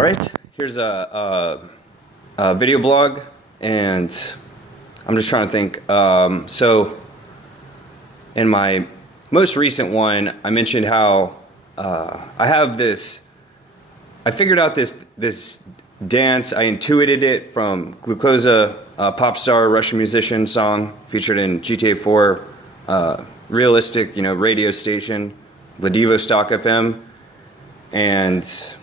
All right, here's a video blog, and I'm just trying to think. So in my most recent one, I mentioned how I have this. I figured out this dance. I intuited it from Glukoza, a pop star Russian musician song featured in GTA 4, realistic, radio station, Vladivostok FM, and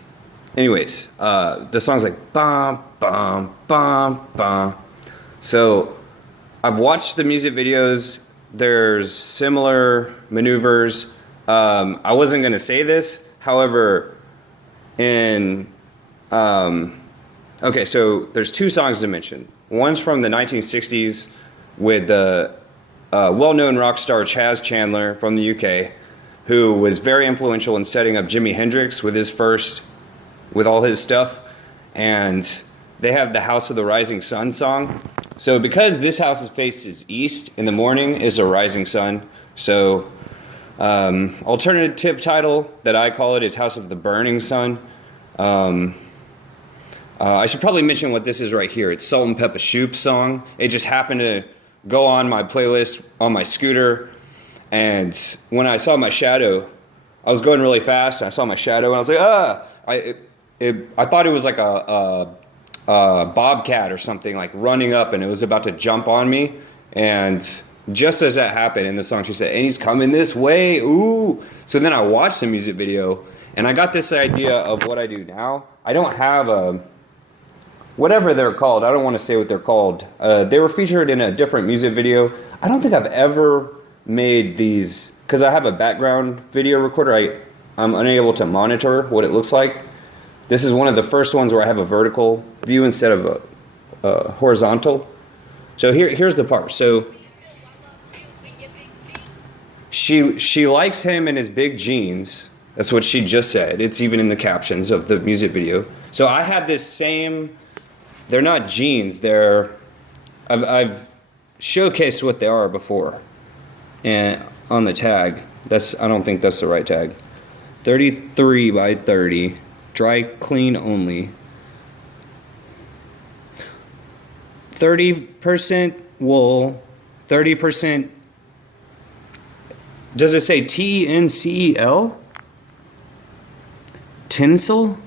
anyways, the song's like bum bum bum bum. So I've watched the music videos. There's similar maneuvers. I wasn't gonna say this, however, okay, so there's two songs to mention. One's from the 1960s with the well-known rock star Chas Chandler from the UK, who was very influential in setting up Jimi Hendrix with all his stuff. And they have the House of the Rising Sun song. So because this house's face is east, in the morning is a rising sun. So alternative title that I call it is House of the Burning Sun. I should probably mention what this is right here. It's Salt and Pepper Shoop song. It just happened to go on my playlist on my scooter. And when I saw my shadow, I was going really fast. And I saw my shadow and I was like, I thought it was like a bobcat or something, like running up, and it was about to jump on me. And just as that happened in the song, she said, and he's coming this way, ooh. So then I watched the music video, and I got this idea of what I do now. I don't have whatever they're called. I don't want to say what they're called. They were featured in a different music video. I don't think I've ever made these, because I have a background video recorder. I'm unable to monitor what it looks like. This is one of the first ones where I have a vertical view instead of a horizontal. So here's the part. So she likes him in his big jeans. That's what she just said. It's even in the captions of the music video. So I have this same. They're not jeans. I've showcased what they are before, and on the tag. I don't think that's the right tag. 33 by 30. Dry clean only. 30% wool, 30%. Does it say TENCEL? Tinsel?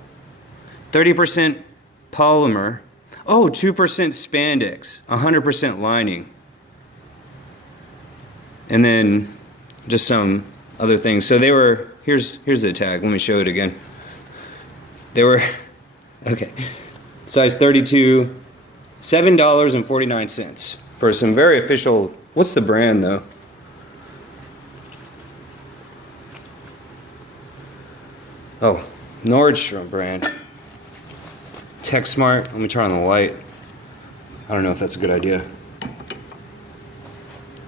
30% polymer. Oh, 2% spandex, 100% lining. And then just some other things. So they were, here's the tag. Let me show it again. They were, okay, size 32, $7.49 for some very official, what's the brand though? Oh, Nordstrom brand. TechSmart, let me turn on the light. I don't know if that's a good idea.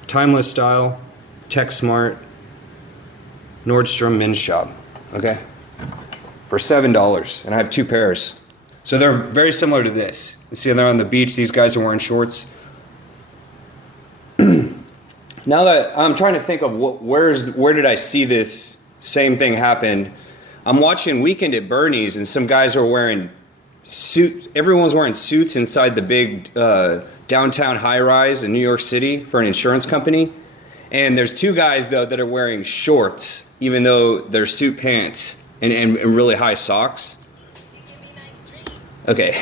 Timeless Style, TechSmart, Nordstrom Men's Shop, okay? For $7, and I have two pairs. So they're very similar to this. You see they're on the beach, these guys are wearing shorts. Now that I'm trying to think of where did I see this same thing happen? I'm watching Weekend at Bernie's, and some guys are wearing suits. Everyone's wearing suits inside the big downtown high-rise in New York City for an insurance company. And there's two guys, though, that are wearing shorts, even though they're suit pants. And really high socks. Okay.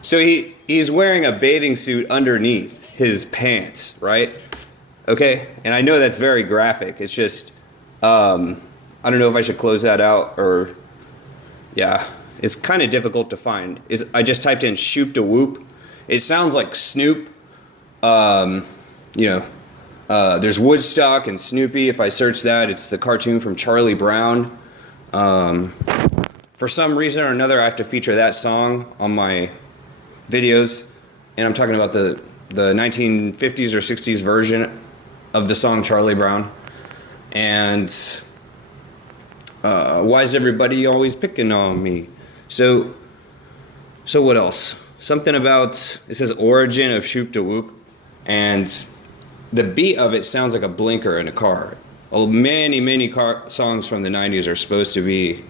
So he's wearing a bathing suit underneath his pants, right? Okay. And I know that's very graphic. It's just, I don't know if I should close that out or, yeah. It's kind of difficult to find. I just typed in Shoop da Whoop. It sounds like Snoop. There's Woodstock and Snoopy. If I search that, it's the cartoon from Charlie Brown. For some reason or another, I have to feature that song on my videos, and I'm talking about the 1950s or 60s version of the song Charlie Brown. And why is everybody always picking on me? So what else? Something about, it says origin of Shoop da Whoop, and the beat of it sounds like a blinker in a car. Many songs from the 90s are supposed to be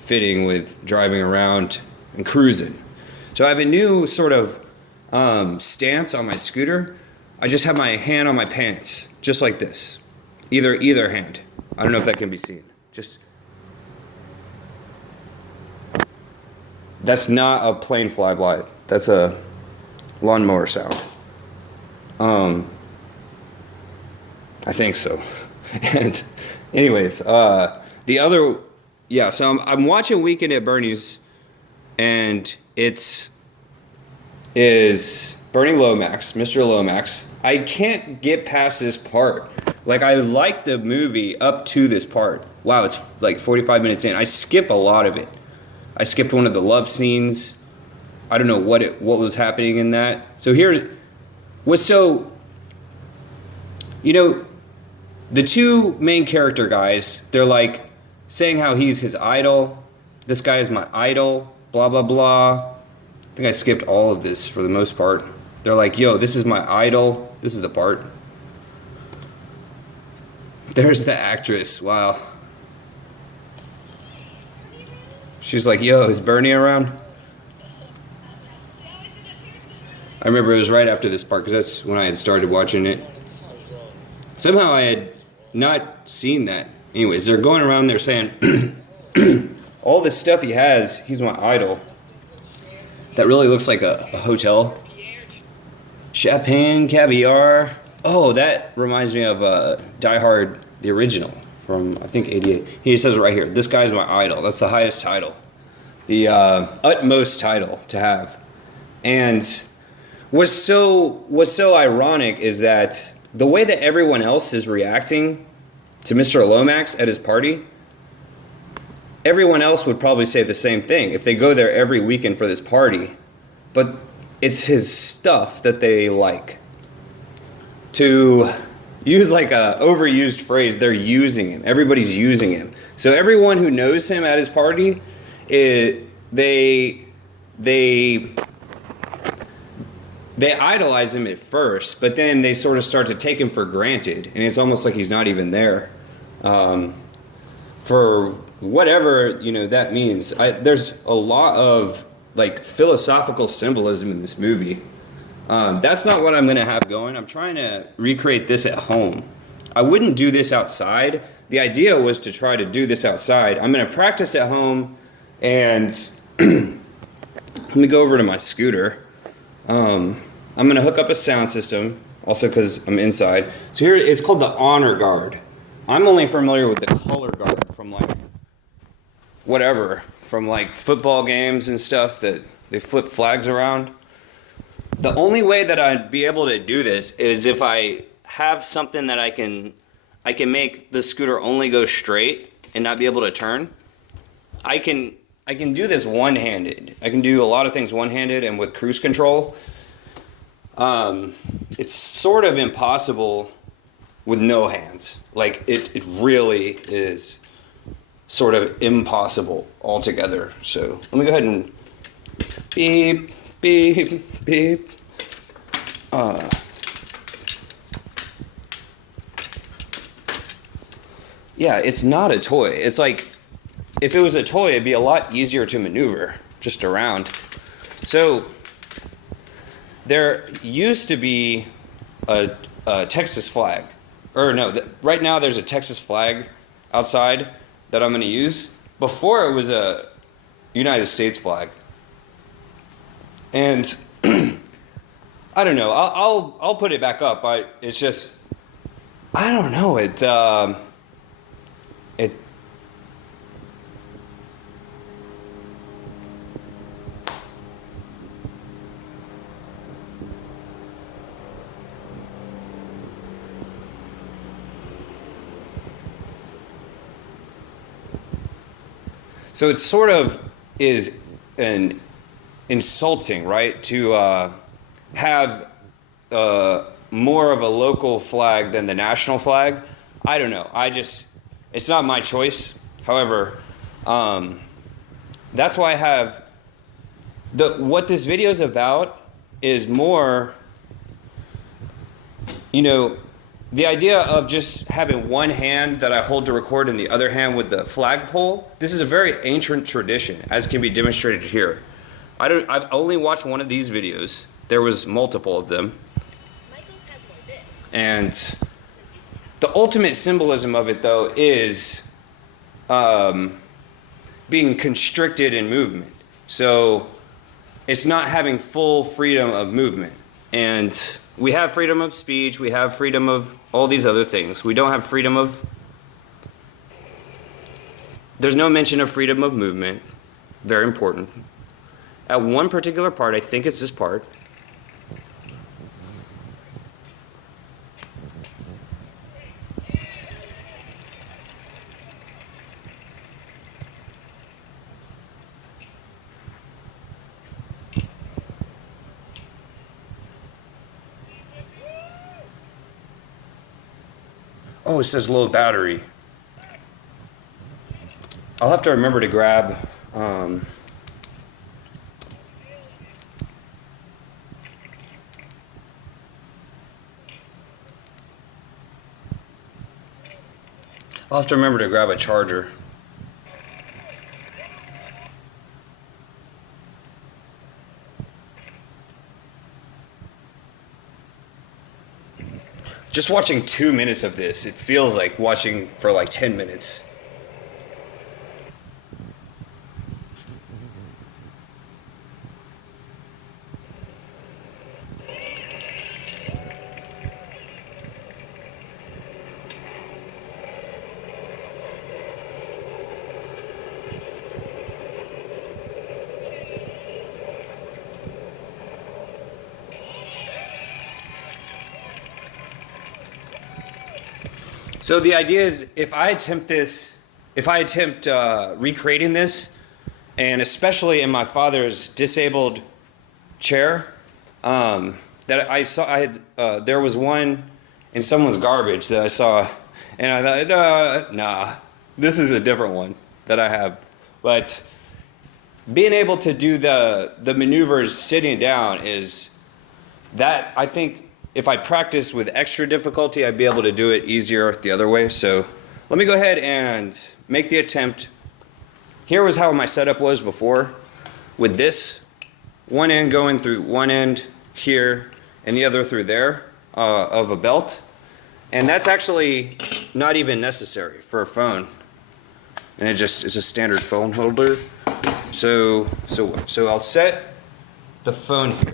fitting with driving around and cruising. So I have a new sort of stance on my scooter. I just have my hand on my pants, just like this. Either hand. I don't know if that can be seen. That's not a plane fly by. That's a lawnmower sound. I think so. And anyways, the other, yeah, so I'm watching Weekend at Bernie's, and is Bernie Lomax, Mr. Lomax. I can't get past this part. Like, I like the movie up to this part. Wow, it's like 45 minutes in. I skip a lot of it. I skipped one of the love scenes. I don't know what was happening in that. So the two main character guys, they're like saying how he's his idol. This guy is my idol, blah, blah, blah. I think I skipped all of this for the most part. They're like, yo, this is my idol. This is the part. There's the actress. Wow. She's like, yo, is Bernie around? I remember it was right after this part because that's when I had started watching it. Somehow I had not seen that. Anyways, they're going around there saying all this stuff he has, he's my idol. That really looks like a hotel. Champagne, caviar. Oh, that reminds me of Die Hard, the original from, I think, 88. He says it right here, this guy's my idol. That's the highest title. The utmost title to have. And what's so ironic is that the way that everyone else is reacting to Mr. Lomax at his party, everyone else would probably say the same thing if they go there every weekend for this party. But it's his stuff that they like. To use like a overused phrase, they're using him. Everybody's using him. So everyone who knows him at his party, they idolize him at first, but then they sort of start to take him for granted, and it's almost like he's not even there. For whatever that means. There's a lot of like philosophical symbolism in this movie. That's not what I'm going to have going. I'm trying to recreate this at home. I wouldn't do this outside. The idea was to try to do this outside. I'm going to practice at home, and let me go over to my scooter. I'm going to hook up a sound system, also because I'm inside. So here, it's called the Honor Guard. I'm only familiar with the Color Guard from like whatever, from like football games and stuff that they flip flags around. The only way that I'd be able to do this is if I have something that I can make the scooter only go straight and not be able to turn. I can do this one-handed. I can do a lot of things one-handed and with cruise control. It's sort of impossible with no hands. Like it really is sort of impossible altogether. So let me go ahead and beep, beep, beep. Yeah, it's not a toy. It's like, if it was a toy, it'd be a lot easier to maneuver just around. So there used to be a Texas flag. Or no, right now there's a Texas flag outside that I'm going to use. Before it was a United States flag. And I don't know. I'll put it back up. It's just, I don't know. So it sort of is an insulting, right, to have more of a local flag than the national flag. I don't know. It's not my choice. However, that's why I have what this video is about is more, the idea of just having one hand that I hold to record and the other hand with the flagpole, this is a very ancient tradition, as can be demonstrated here. I've only watched one of these videos. There was multiple of them. And the ultimate symbolism of it, though, is being constricted in movement. So it's not having full freedom of movement. And we have freedom of speech, we have freedom of all these other things. We don't have freedom of... There's no mention of freedom of movement. Very important. At one particular part, I think it's this part. Oh, it says low battery. I'll have to remember to grab a charger. Just watching 2 minutes of this, it feels like watching for like 10 minutes. So the idea is, if I attempt recreating this, and especially in my father's disabled chair, that I saw, there was one in someone's garbage that I saw, and I thought, nah, this is a different one that I have. But being able to do the maneuvers sitting down is that, I think, if I practice with extra difficulty, I'd be able to do it easier the other way. So let me go ahead and make the attempt. Here was how my setup was before, with this one end going through one end here and the other through there of a belt. And that's actually not even necessary for a phone. And it's a standard phone holder. So I'll set the phone here.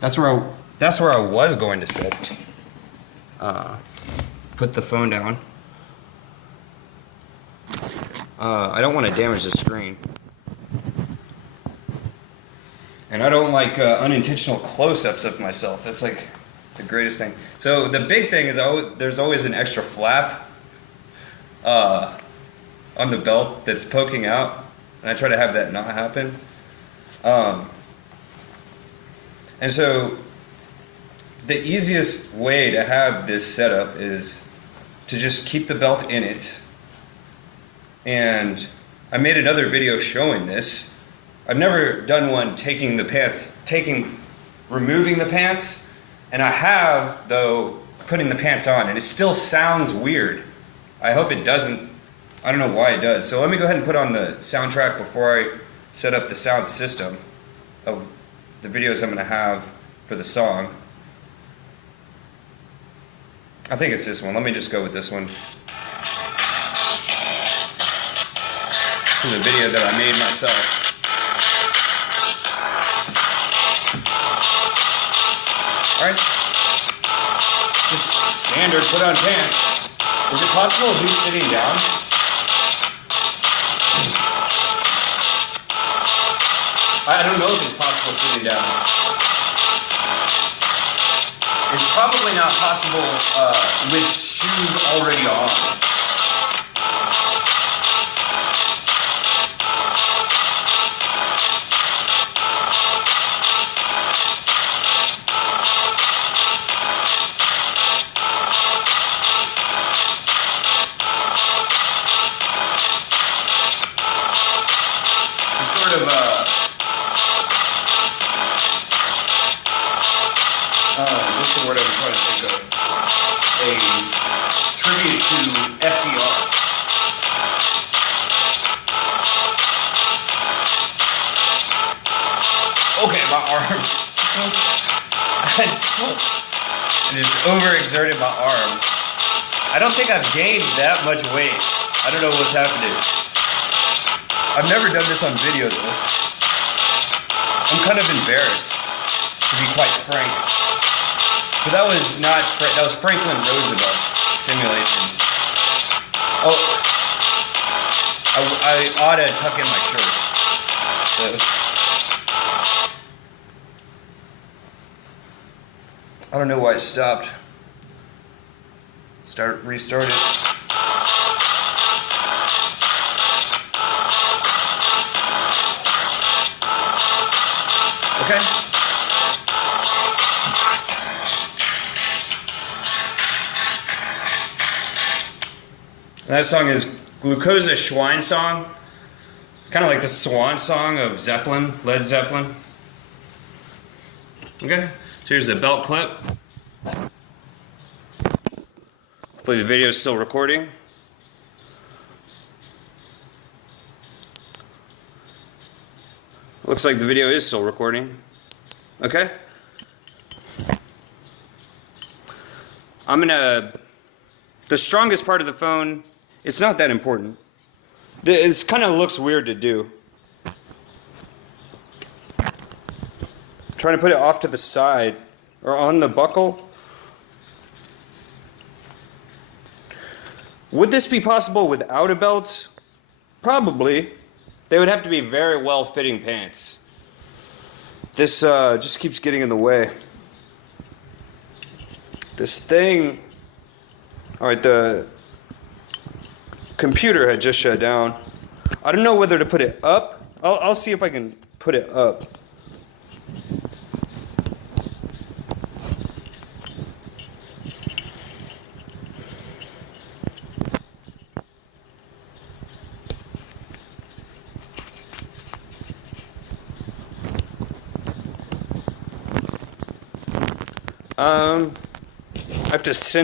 That's where I was going to sit. Put the phone down. I don't want to damage the screen. And I don't like unintentional close-ups of myself. That's like the greatest thing. So the big thing is there's always an extra flap on the belt that's poking out. And I try to have that not happen. And so the easiest way to have this setup is to just keep the belt in it. And I made another video showing this. I've never done one removing the pants, and I have, though, putting the pants on, and it still sounds weird. I hope it doesn't. I don't know why it does. So let me go ahead and put on the soundtrack before I set up the sound system of the videos I'm going to have for the song. I think it's this one. Let me just go with this one. This is a video that I made myself. Alright. Just standard put on pants. Is it possible to do sitting down? I don't know if it's possible sitting down. It's probably not possible with shoes already on. It's sort of to FDR. Okay, my arm. I just overexerted my arm. I don't think I've gained that much weight. I don't know what's happening. I've never done this on video though. I'm kind of embarrassed, to be quite frank. So that was not, that was Franklin Roosevelt simulation. Oh, I ought to tuck in my shirt. So, I don't know why it stopped. Restart it. Okay. And that song is Glucosa Schwein Song. Kind of like the swan song of Zeppelin, Led Zeppelin. Okay, so here's the belt clip. Hopefully the video is still recording. Looks like the video is still recording. Okay. The strongest part of the phone, it's not that important. It kind of looks weird to do. I'm trying to put it off to the side or on the buckle. Would this be possible without a belt? Probably. They would have to be very well-fitting pants. This just keeps getting in the way. This thing... Alright, the computer had just shut down. I don't know whether to put it up. I'll see if I can put it up. I have to center